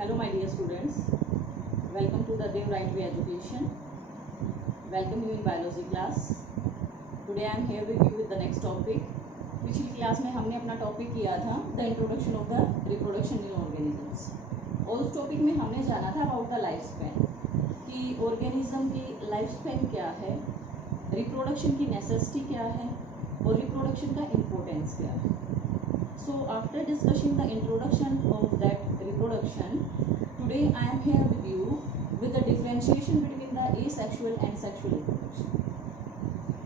Hello my dear students, welcome to the Dev Right Way Education. Welcome you in biology class. Today I am here with you with the next topic. पिछली class में हमने अपना topic किया था the introduction of the reproduction in organisms और उस topic में हमने जाना था अबाउट द लाइफ स्पैन कि ऑर्गेनिज्म की लाइफ स्पैन क्या है, रिप्रोडक्शन की नेसेसिटी क्या है और रिप्रोडक्शन का इम्पोर्टेंस क्या है. So after discussing the introduction of that reproduction, today I am here with you with the differentiation between the asexual and sexual reproduction.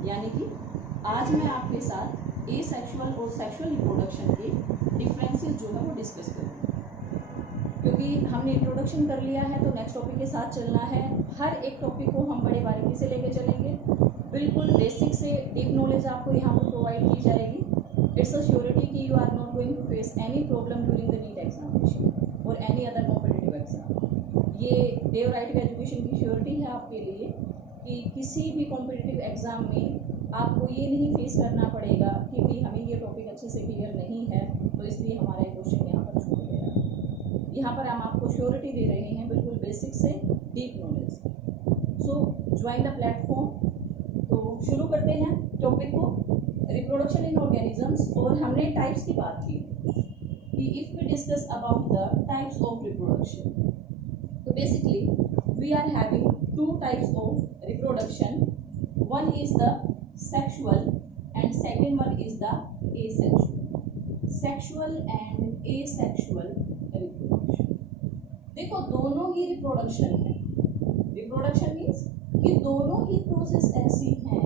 यानी कि आज मैं आपके साथ asexual और sexual reproduction के differences जो है वो डिस्कस करूँगी. क्योंकि हमने इंट्रोडक्शन कर लिया है तो नेक्स्ट टॉपिक के साथ चलना है. हर एक टॉपिक को हम बड़े बारीकी से लेके चलेंगे. बिल्कुल बेसिक से डीप नॉलेज आपको यहाँ पर प्रोवाइड की जाएगी. It's a surety कि you are not going to face any problem during the NEET examination or any other competitive exam. ये देव राइट एजुकेशन की श्योरिटी है आपके लिए कि किसी भी कॉम्पिटिटिव एग्ज़ाम में आपको ये नहीं फेस करना पड़ेगा कि भाई हमें ये टॉपिक अच्छे से क्लियर नहीं है तो इसलिए हमारा ये क्वेश्चन यहाँ पर छूट गया. यहाँ पर हम आपको श्योरिटी दे रहे हैं बिल्कुल बेसिक से deep knowledge. So join the platform. तो शुरू करते हैं टॉपिक को. रिप्रोडक्शन इन ऑर्गेनिजम्स और हमने टाइप्स की बात की कि if we discuss about the types of reproduction तो basically we are having two types of reproduction. One is the sexual and second one is the asexual. Sexual and asexual reproduction. देखो दोनों ही reproduction है. Reproduction means कि दोनों ही process ऐसी हैं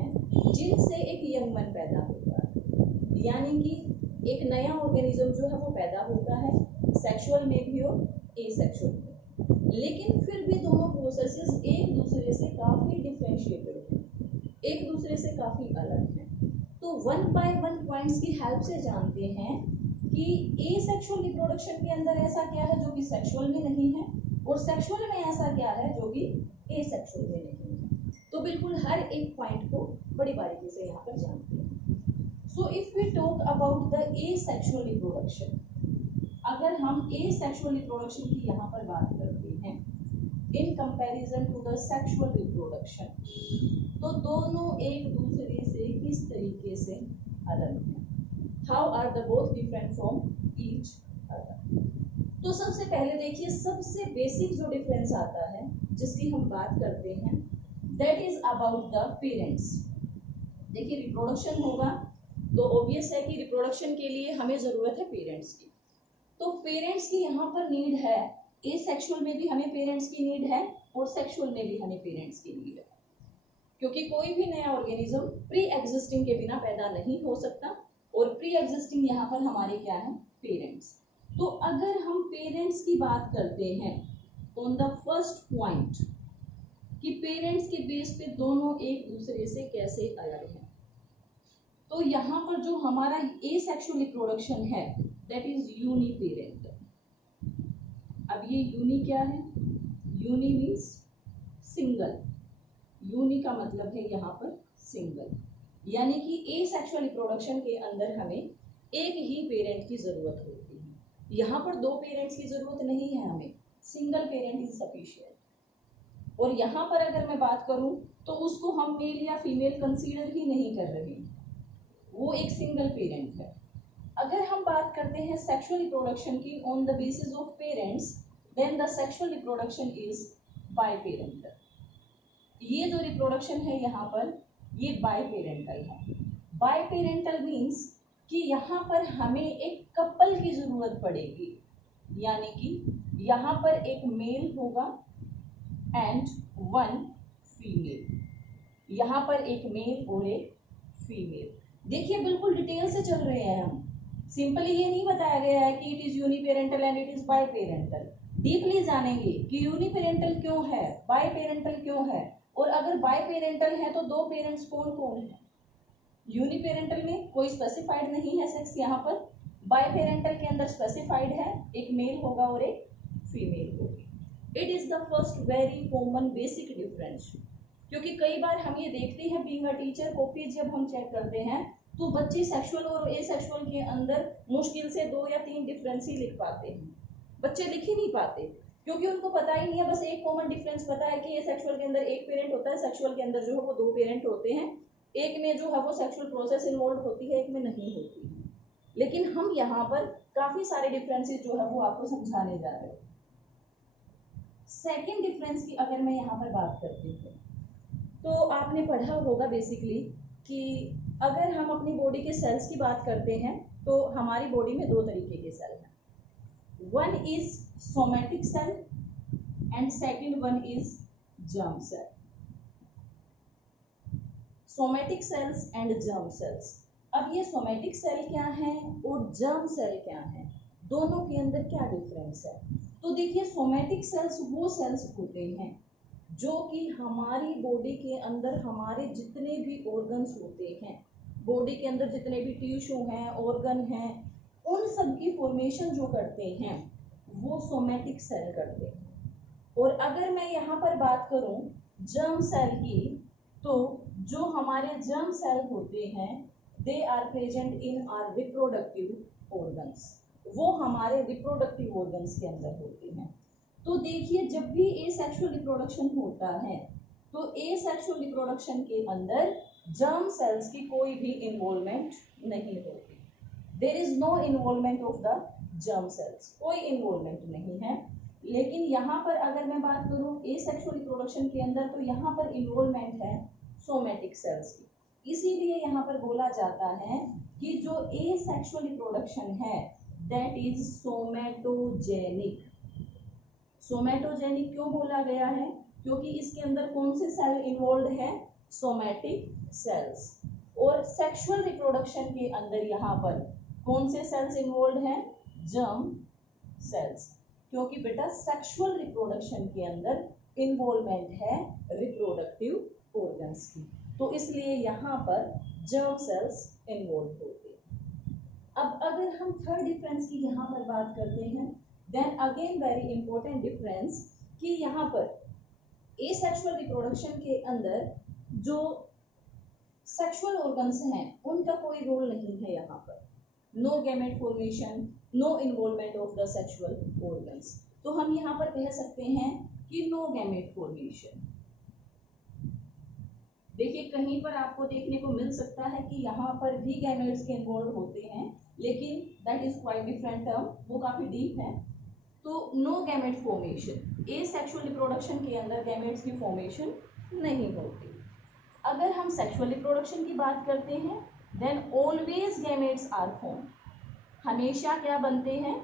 जिनसे एक यंगमन पैदा होता है. यानी कि एक नया ऑर्गेनिज्म जो है वो पैदा होता है सेक्सुअल में भी और एसेक्सुअल में. लेकिन फिर भी दोनों प्रोसेसेस एक दूसरे से काफ़ी डिफरेंशिएटेड हैं, एक दूसरे से काफ़ी अलग हैं. तो वन बाय वन पॉइंट्स की हेल्प से जानते हैं कि एसेक्सुअल रिप्रोडक्शन के अंदर ऐसा क्या है जो कि सेक्सुअल में नहीं है और सेक्सुअल में ऐसा क्या है जो कि एसेक्सुअल में नहीं है. तो बिल्कुल हर एक पॉइंट को बड़ी बारीकी से यहाँ पर जानते हैं. So if we talk about the asexual reproduction, अगर हम एसेक्सुअल रिप्रोडक्शन की यहाँ पर बात करते हैं in comparison to the sexual reproduction, तो दोनों एक दूसरे से किस तरीके से अलग हैं. How are the both different from each other. तो सबसे पहले देखिए सबसे बेसिक जो डिफरेंस आता है जिसकी हम बात करते हैं that is about the parents. देखिए रिप्रोडक्शन होगा तो ऑब्वियस है कि रिप्रोडक्शन के लिए हमें ज़रूरत है पेरेंट्स की. तो पेरेंट्स की यहाँ पर नीड है. एसेक्सुअल में भी हमें पेरेंट्स की नीड है और सेक्सुअल में भी हमें पेरेंट्स की नीड है. क्योंकि कोई भी नया ऑर्गेनिज्म प्री एग्जिस्टिंग के बिना पैदा नहीं हो सकता और प्री एग्जिस्टिंग यहाँ पर हमारे क्या है पेरेंट्स. तो अगर हम पेरेंट्स की बात करते हैं ऑन द फर्स्ट पॉइंट कि पेरेंट्स के बेस पे दोनों एक दूसरे से कैसे अलग हैं, तो यहाँ पर जो हमारा एसेक्सुअल रिप्रोडक्शन है दैट इज यूनिपेरेंटल. अब ये यूनि क्या है? Uni means single. यूनि का मतलब है यहाँ पर सिंगल. यानी कि एसेक्सुअल रिप्रोडक्शन के अंदर हमें एक ही पेरेंट की ज़रूरत होती है. यहाँ पर दो पेरेंट्स की ज़रूरत नहीं है, हमें सिंगल पेरेंट इज सफिशिएंट. और यहाँ पर अगर मैं बात करूँ तो उसको हम मेल या फीमेल कंसीडर ही नहीं कर रहे, वो एक सिंगल पेरेंट है. अगर हम बात करते हैं सेक्सुअल रिप्रोडक्शन की on the basis of parents then the sexual reproduction is biparental. ये जो रिप्रोडक्शन है यहाँ पर ये बायपेरेंटल है. बायपेरेंटल मीन्स कि यहाँ पर हमें एक कपल की ज़रूरत पड़ेगी. यानी कि यहाँ पर एक मेल होगा एंड वन फीमेल. यहाँ पर एक मेल और एक फीमेल. देखिए बिल्कुल डिटेल से चल रहे हैं हम. सिंपली ये नहीं बताया गया है कि it is uniparental and it is biparental. Deeply जानेंगे कि यूनिपेरेंटल क्यों है, बायपेरेंटल क्यों है, और अगर बायपेरेंटल है तो दो पेरेंट्स कौन कौन है. यूनिपेरेंटल में कोई स्पेसिफाइड नहीं है सेक्स. यहाँ पर बायपेरेंटल के अंदर स्पेसिफाइड है, एक मेल होगा और एक फीमेल होगी. It is the first very common basic difference. क्योंकि कई बार हम ये देखते हैं बीइंग अ टीचर कॉपी जब हम चेक करते हैं तो बच्चे सेक्सुअल और एसेक्सुअल के अंदर मुश्किल से 2 या 3 डिफरेंस ही लिख पाते हैं. बच्चे लिख ही नहीं पाते क्योंकि उनको पता ही नहीं है, बस एक कॉमन डिफरेंस पता है कि ये सेक्सुअल के अंदर एक पेरेंट होता है, सेक्सुअल के अंदर जो है वो दो पेरेंट होते हैं, एक में जो है वो सेक्सुअल प्रोसेस इन्वॉल्व होती है, एक में नहीं होती है। लेकिन हम यहाँ पर काफी सारे डिफरेंसेस जो है वो आपको समझाने जा रहे हैं। सेकेंड डिफरेंस की अगर मैं यहाँ पर बात करती हूँ तो आपने पढ़ा होगा बेसिकली कि अगर हम अपनी बॉडी के सेल्स की बात करते हैं तो हमारी बॉडी में दो तरीके के सेल हैं, one is somatic cell and second one is germ cell. Somatic cells and germ cells. अब ये सोमैटिक सेल क्या है और जर्म सेल क्या है, दोनों के अंदर क्या डिफरेंस है? तो देखिए, सोमैटिक सेल्स वो सेल्स होते हैं जो कि हमारी बॉडी के अंदर हमारे जितने भी ऑर्गन्स होते हैं, बॉडी के अंदर जितने भी टिश्यू हैं, ऑर्गन हैं, उन सब की फॉर्मेशन जो करते हैं वो सोमैटिक सेल करते हैं। और अगर मैं यहाँ पर बात करूँ जर्म सेल की, तो जो हमारे जर्म सेल होते हैं they are present in our reproductive organs, वो हमारे रिप्रोडक्टिव ऑर्गन्स के अंदर होते हैं। तो देखिए, जब भी एसेक्सुअल रिप्रोडक्शन होता है तो एसेक्सुअल रिप्रोडक्शन के अंदर जर्म सेल्स की कोई भी इन्वॉल्वमेंट नहीं होती। There is no involvement of the germ cells, कोई इन्वॉल्वमेंट नहीं है। लेकिन यहाँ पर अगर मैं बात करूँ एसेक्सुअल रिप्रोडक्शन के अंदर, तो यहाँ पर इन्वॉल्वमेंट है सोमैटिक सेल्स की। इसीलिए यहाँ पर बोला जाता है कि जो एसेक्सुअल रिप्रोडक्शन है दैट इज सोमैटोजेनिक। सोमैटोजेनिक क्यों बोला गया है? क्योंकि इसके अंदर कौन से सेल इन्वॉल्व है? Somatic cells. और सेक्सुअल रिप्रोडक्शन के अंदर यहाँ पर कौन से सेल्स इन्वॉल्व हैं? Germ cells. क्योंकि बेटा सेक्सुअल रिप्रोडक्शन के अंदर इन्वॉल्वमेंट है रिप्रोडक्टिव ऑर्गन्स की, तो इसलिए यहाँ पर जर्म सेल्स इन्वॉल्व होते हैं। अब अगर हम थर्ड डिफरेंस की यहाँ पर बात करते हैं, then again very important difference कि यहाँ पर एसेक्सुअल रिप्रोडक्शन के अंदर जो सेक्सुअल ऑर्गन्स हैं उनका कोई रोल नहीं है यहाँ पर। No gamete formation, no involvement of the sexual organs. तो हम यहाँ पर कह सकते हैं कि नो गैमेट फॉर्मेशन। देखिए, कहीं पर आपको देखने को मिल सकता है कि यहाँ पर भी गैमेट्स के इन्वॉल्व होते हैं, लेकिन that is quite different term, वो काफी डीप है। तो no gamete formation, asexual reproduction के अंदर गैमेट्स की फॉर्मेशन नहीं होती। अगर हम सेक्सुअल रिप्रोडक्शन की बात करते हैं then always gametes are form. हमेशा क्या बनते हैं?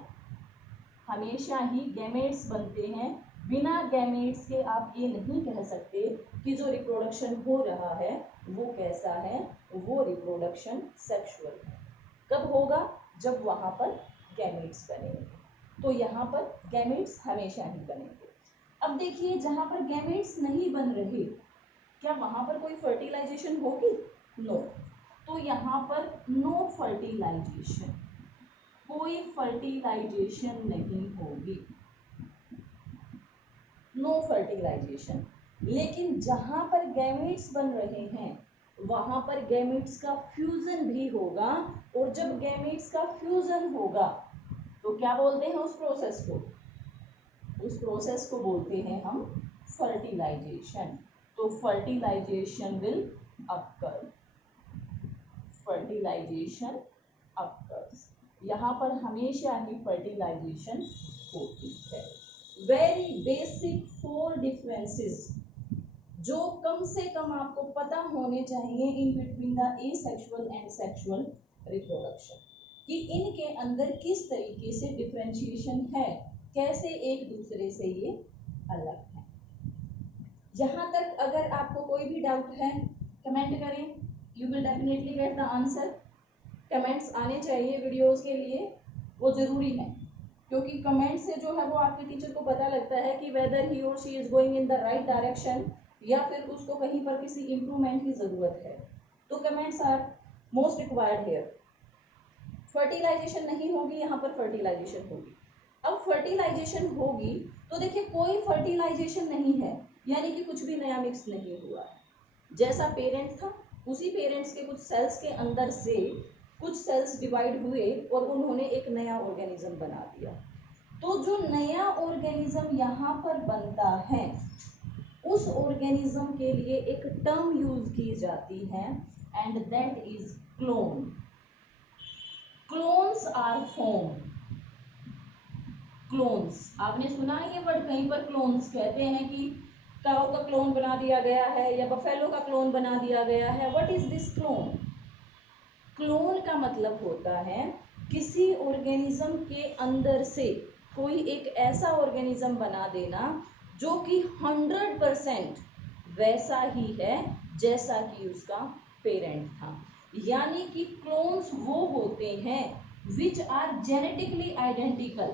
हमेशा ही गैमेट्स बनते हैं। बिना गैमेट्स के आप ये नहीं कह सकते कि जो रिप्रोडक्शन हो रहा है वो कैसा है, वो रिप्रोडक्शन सेक्सुअल है। कब होगा? जब वहाँ पर गैमेट्स बनेंगे। तो यहाँ पर गैमेट्स हमेशा ही बनेंगे। अब देखिए, जहाँ पर गैमेट्स नहीं बन रहे, क्या वहाँ पर कोई फर्टिलाइजेशन होगी? नो। तो यहाँ पर नो फर्टिलाइजेशन, कोई फर्टिलाइजेशन नहीं होगी, नो फर्टिलाइजेशन। लेकिन जहाँ पर गैमेट्स बन रहे हैं वहाँ पर गैमेट्स का फ्यूजन भी होगा, और जब गैमेट्स का फ्यूजन होगा तो क्या बोलते हैं उस प्रोसेस को? उस प्रोसेस को बोलते हैं हम फर्टिलाइजेशन। तो fertilisation will occur, fertilisation occurs. यहाँ पर हमेशा ही फर्टिलाइजेशन होती है। वेरी बेसिक 4 डिफरेंसेस जो कम से कम आपको पता होने चाहिए in between the asexual and sexual reproduction, कि इनके अंदर किस तरीके से डिफरेंशिएशन है, कैसे एक दूसरे से ये अलग है। यहाँ तक अगर आपको कोई भी डाउट है कमेंट करें, you will definitely get the answer. Comments आने चाहिए वीडियोस के लिए, वो ज़रूरी है, क्योंकि कमेंट से जो है वो आपके टीचर को पता लगता है कि वेदर ही और she is going in the right direction या फिर उसको कहीं पर किसी इम्प्रूवमेंट की ज़रूरत है। तो comments are most required here. Fertilisation नहीं होगी, यहाँ पर फर्टिलाइजेशन होगी। अब फर्टिलाइजेशन होगी तो देखिए, कोई फर्टिलाइजेशन नहीं है, यानी कि कुछ भी नया मिक्स नहीं हुआ है। जैसा पेरेंट था उसी पेरेंट्स के कुछ सेल्स के अंदर से कुछ सेल्स डिवाइड हुए और उन्होंने एक नया ऑर्गेनिज्म बना दिया। तो जो नया ऑर्गेनिज्म यहाँ पर बनता है उस ऑर्गेनिज्म के लिए एक टर्म यूज की जाती है and that is clone. Clones are form. Clones, आपने सुना है ये वर्ड कहीं पर? क्लोन्स कहते हैं कि काऊ का क्लोन बना दिया गया है या बफेलो का क्लोन बना दिया गया है। What is this clone? Clone का मतलब होता है किसी ऑर्गेनिज्म के अंदर से कोई एक ऐसा ऑर्गेनिज्म बना देना जो कि 100% वैसा ही है जैसा कि उसका पेरेंट था। यानी कि क्लोन्स वो होते हैं which are genetically identical.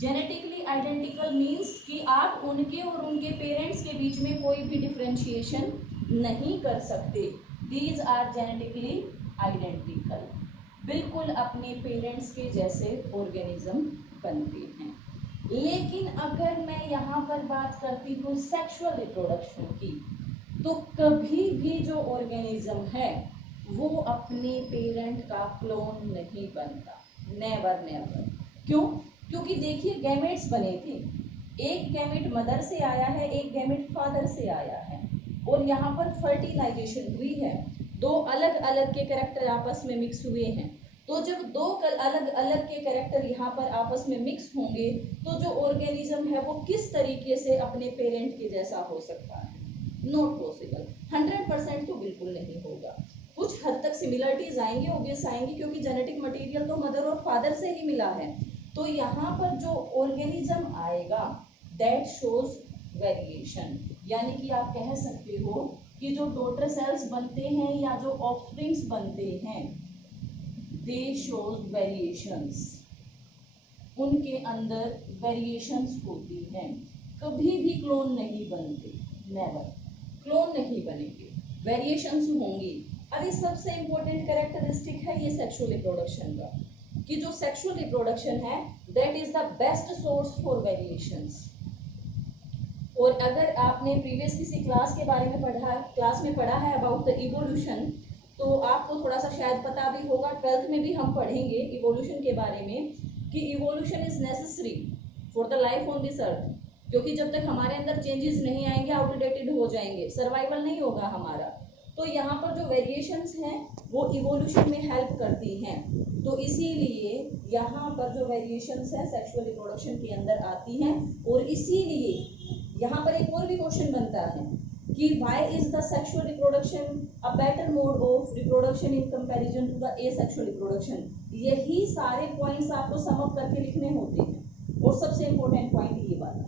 Genetically identical means कि आप उनके और उनके पेरेंट्स के बीच में कोई भी डिफ्रेंशिएशन नहीं कर सकते। दीज आर जेनेटिकली आइडेंटिकल, बिल्कुल अपने पेरेंट्स के जैसे ऑर्गेनिज्म बनते हैं। लेकिन अगर मैं यहाँ पर बात करती हूँ सेक्सुअल रिप्रोडक्शन की, तो कभी भी जो ऑर्गेनिज्म है वो अपने पेरेंट का क्लोन नहीं बनता। Never never. क्यों? क्योंकि देखिए गैमेट्स बने थे, एक गैमेट मदर से आया है, एक गैमेट फादर से आया है, और यहाँ पर फर्टिलाइजेशन हुई है। दो अलग अलग के कैरेक्टर आपस में मिक्स हुए हैं। तो जब दो अलग अलग के कैरेक्टर यहाँ पर आपस में मिक्स होंगे तो जो ऑर्गेनिज्म है वो किस तरीके से अपने पेरेंट के जैसा हो सकता है? Not possible. 100% तो बिल्कुल नहीं होगा। कुछ हद तक सिमिलरिटीज आएंगी, ऑब्वियस आएंगी, क्योंकि जेनेटिक मटेरियल तो मदर और फादर से ही मिला है। तो यहाँ पर जो ऑर्गेनिज्म आएगा दैट शोज वेरिएशन। यानी कि आप कह सकते हो कि जो डॉटर सेल्स बनते हैं या जो ऑफस्प्रिंग्स बनते हैं दे शोज वेरिएशंस। उनके अंदर वेरिएशंस होती हैं। कभी भी क्लोन नहीं बनते, नेवर। क्लोन नहीं बनेंगे, वेरिएशंस होंगी। अभी सबसे इंपॉर्टेंट कैरेक्टरिस्टिक है ये सेक्सुअल रिप्रोडक्शन का, कि जो सेक्सुअल रिप्रोडक्शन है that is the best source for variations. और अगर आपने प्रीवियस किसी क्लास के बारे में पढ़ा है अबाउट द इवोल्यूशन, तो आपको थोड़ा सा शायद पता भी होगा, 12th में भी हम पढ़ेंगे इवोल्यूशन के बारे में, कि evolution is necessary for the life on this earth. क्योंकि जब तक हमारे अंदर चेंजेस नहीं आएंगे आउटडेटेड हो जाएंगे, सर्वाइवल नहीं होगा हमारा। तो यहाँ पर जो वेरिएशंस हैं वो इवोल्यूशन में हेल्प करती हैं। तो इसीलिए यहाँ पर जो वेरिएशंस हैं सेक्सुअल रिप्रोडक्शन के अंदर आती हैं। और इसीलिए यहाँ पर एक और भी क्वेश्चन बनता है कि why is the sexual reproduction a better mode of reproduction in comparison to the asexual reproduction. यही सारे पॉइंट्स आपको सम अप करके लिखने होते हैं। और सबसे इंपॉर्टेंट पॉइंट ये वाला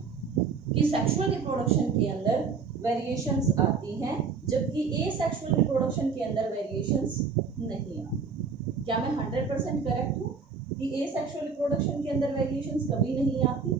कि सेक्सुअल रिप्रोडक्शन के अंदर वेरिएशंस आती हैं जबकि एसेक्सुअल रिप्रोडक्शन के अंदर वेरिएशंस नहीं आती। क्या मैं 100% करेक्ट हूँ कि एसेक्सुअल रिप्रोडक्शन के अंदर वेरिएशंस कभी नहीं आती?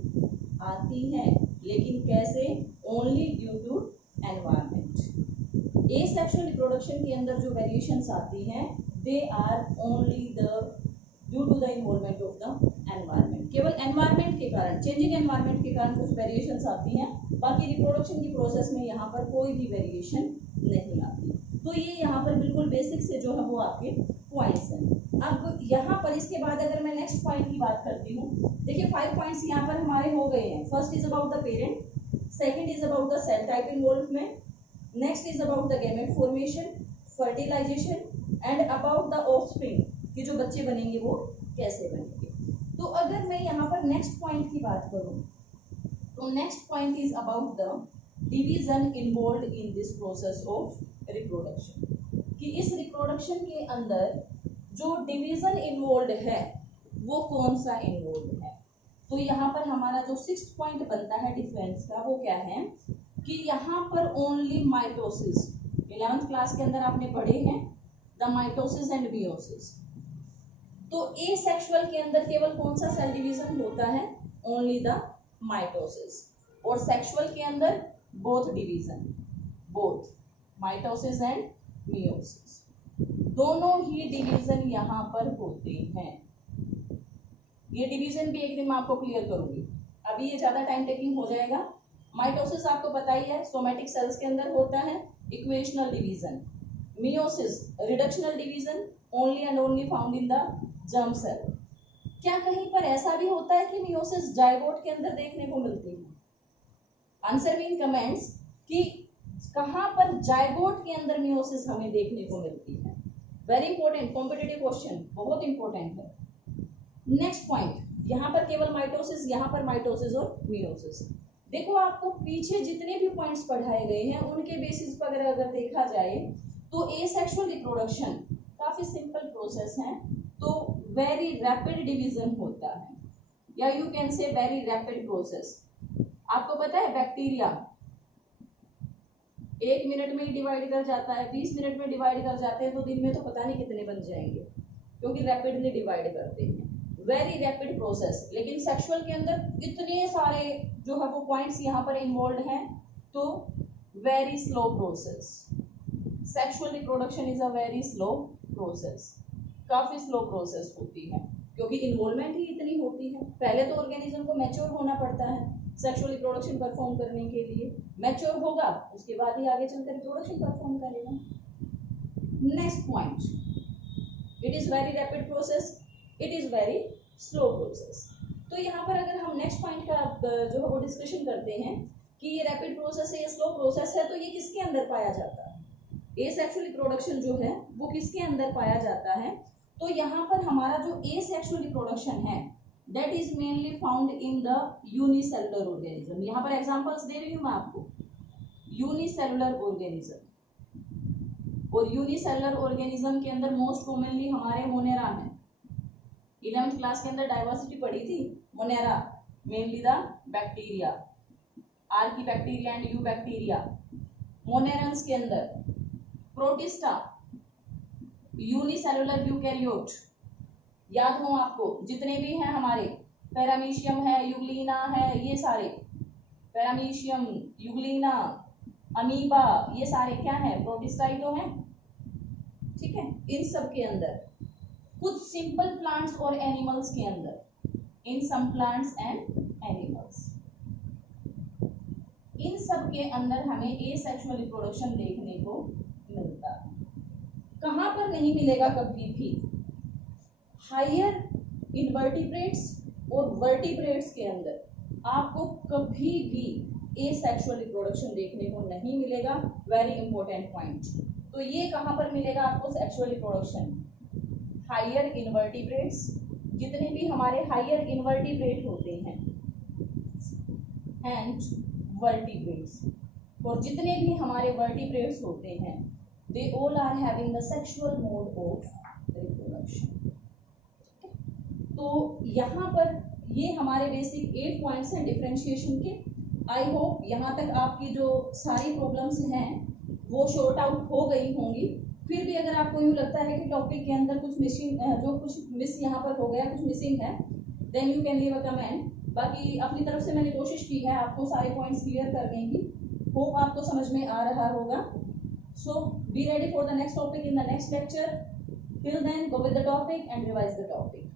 आती हैं, लेकिन कैसे? Only due to environment. Asexual reproduction के अंदर जो वेरिएशंस आती हैं they are only due to the involvement of the environment. केवल एनवायरनमेंट के कारण, चेंजिंग एनवायरनमेंट के कारण कुछ वेरिएशंस आती हैं, बाकी रिप्रोडक्शन की प्रोसेस में यहाँ पर कोई भी वेरिएशन नहीं आती। तो ये यहाँ पर बिल्कुल बेसिक से जो है वो आपके पॉइंट्स हैं। अब यहाँ पर इसके बाद अगर मैं नेक्स्ट पॉइंट की बात करती हूँ, देखिए 5 पॉइंट्स यहाँ पर हमारे हो गए हैं। First is about the parent, second is about the cell type involvement, next is about the gamete formation, fertilisation and about the offspring, कि जो बच्चे बनेंगे वो कैसे बनेंगे। तो अगर मैं यहाँ पर नेक्स्ट पॉइंट की बात करूँ तो next point is about the division involve in this process of reproduction, कि इस रिप्रोडक्शन के अंदर जो डिवीजन इन्वॉल्व है वो कौन सा इन्वॉल्व है। तो यहाँ पर हमारा जो 6th पॉइंट बनता है डिफरेंस का वो क्या है कि यहाँ पर ओनली माइटोसिस, 11th क्लास के अंदर आपने पढ़े हैं द माइटोसिस एंड मियोसिस। तो एसेक्सुअल के अंदर केवल कौन सा सेल डिवीजन होता है? Only the mitosis. और सेक्सुअल के अंदर both division, both mitosis and meiosis, दोनों ही डिवीजन यहाँ पर होते हैं। ये डिवीजन भी एक दिन मैं आपको क्लियर करूंगी, अभी ये ज्यादा टाइम टेकिंग हो जाएगा। माइटोसिस आपको पता ही है सोमेटिक सेल्स के अंदर होता है, equational division. Meiosis reductional division, only and only found in the germ cell. क्या कहीं पर ऐसा भी होता है कि मियोसिस जाइगोट के अंदर देखने को मिलती है? आंसर मी इन कमेंट्स कि कहां पर जाइगोट के अंदर मियोसिस हमें देखने को मिलती है। वेरी इंपॉर्टेंट कॉम्पिटिटिव क्वेश्चन, बहुत इंपॉर्टेंट है। नेक्स्ट पॉइंट, यहाँ पर केवल माइटोसिस, यहाँ पर माइटोसिस और मियोसिस। देखो आपको पीछे जितने भी पॉइंट्स पढ़ाए गए हैं उनके बेसिस पर अगर देखा जाए तो एसेक्सुअल रिप्रोडक्शन काफी सिंपल प्रोसेस है, तो वेरी रैपिड डिवीजन होता है, या you can say very rapid process. आपको पता है बैक्टीरिया 1 मिनट में ही डिवाइड कर जाता है, 20 मिनट में डिवाइड कर जाते हैं, तो दिन में तो पता नहीं कितने बन जाएंगे, क्योंकि रैपिडली डिवाइड करते हैं, वेरी रैपिड प्रोसेस। लेकिन सेक्सुअल के अंदर इतने सारे जो है वो पॉइंट्स यहाँ पर इन्वॉल्व हैं, तो very slow process. Sexual reproduction is a very slow process, काफी स्लो प्रोसेस होती है, क्योंकि इन्वॉल्वमेंट ही इतनी होती है। पहले तो ऑर्गेनिज्म को मैच्योर होना पड़ता है सेक्सुअल रिप्रोडक्शन परफॉर्म करने के लिए, मैच्योर होगा उसके बाद ही आगे चलकर रिप्रोडक्शन परफॉर्म करेगा। Next point, it is very rapid process, it is very slow process. तो यहाँ पर अगर हम नेक्स्ट पॉइंट का जो है वो डिस्कशन करते हैं कि ये रैपिड प्रोसेस है या स्लो प्रोसेस है, तो ये किसके अंदर पाया जाता है? एसेक्सुअल रिप्रोडक्शन जो है वो किसके अंदर पाया जाता है? तो यहाँ पर हमारा जो एसेक्सुअल रिप्रोडक्शन है that is mainly found in the unicellular organism. यहाँ पर एग्जांपल्स दे रही हूँ मैं आपको, यूनिसेलुलर ऑर्गेनिज्म, और यूनिसेलुलर ऑर्गेनिज्म के अंदर मोस्ट कॉमनली हमारे मोनेरा है। 11th क्लास के अंदर डाइवर्सिटी पढ़ी थी, monera mainly the bacteria, archaebacteria and eubacteria. Monerans के अंदर प्रोटिस्टा, यूनिसेलुलर यूकैरियोट, याद हो आपको जितने भी हैं हमारे, पैरामीशियम है, यूग्लिना है, ये सारे पैरामीशियम, यूग्लिना, अमीबा, ये सारे क्या है? प्रोटिस्टा ही तो हैं, ठीक है। इन सब के अंदर कुछ सिंपल प्लांट्स और एनिमल्स के अंदर, इन सम प्लांट्स एंड एनिमल्स, इन सब के अंदर हमें एसेक्सुअल रिप्रोडक्शन देखने को मिलता है। कहां पर नहीं मिलेगा कभी भी? हायर इनवर्टिब्रेट्स और वर्टिब्रेट्स के अंदर आपको कभी भी एसेक्सुअल रिप्रोडक्शन देखने को नहीं मिलेगा। Very important point. तो ये कहां पर मिलेगा आपको सेक्सुअल रिप्रोडक्शन? हायर इनवर्टिब्रेट्स, जितने भी हमारे हायर इनवर्टिब्रेट होते हैं, एंड वर्टिब्रेट्स, और जितने भी हमारे वर्टिब्रेट्स होते हैं, they all are having the sexual mode of reproduction. तो यहाँ पर ये हमारे बेसिक 8 पॉइंट्स हैं डिफरेंशिएशन के। आई होप यहाँ तक आपकी जो सारी प्रॉब्लम्स हैं वो शॉर्ट आउट हो गई होंगी। फिर भी अगर आपको यूँ लगता है कि टॉपिक के अंदर कुछ मिसिंग, जो कुछ मिस यहाँ पर हो गया, कुछ मिसिंग है, then you can leave a comment. बाकी अपनी तरफ से मैंने कोशिश की है आपको सारे पॉइंट्स क्लियर करने की। होप आपको समझ में आ रहा होगा। So be ready for the next topic in the next lecture. Till then go with the topic and revise the topic.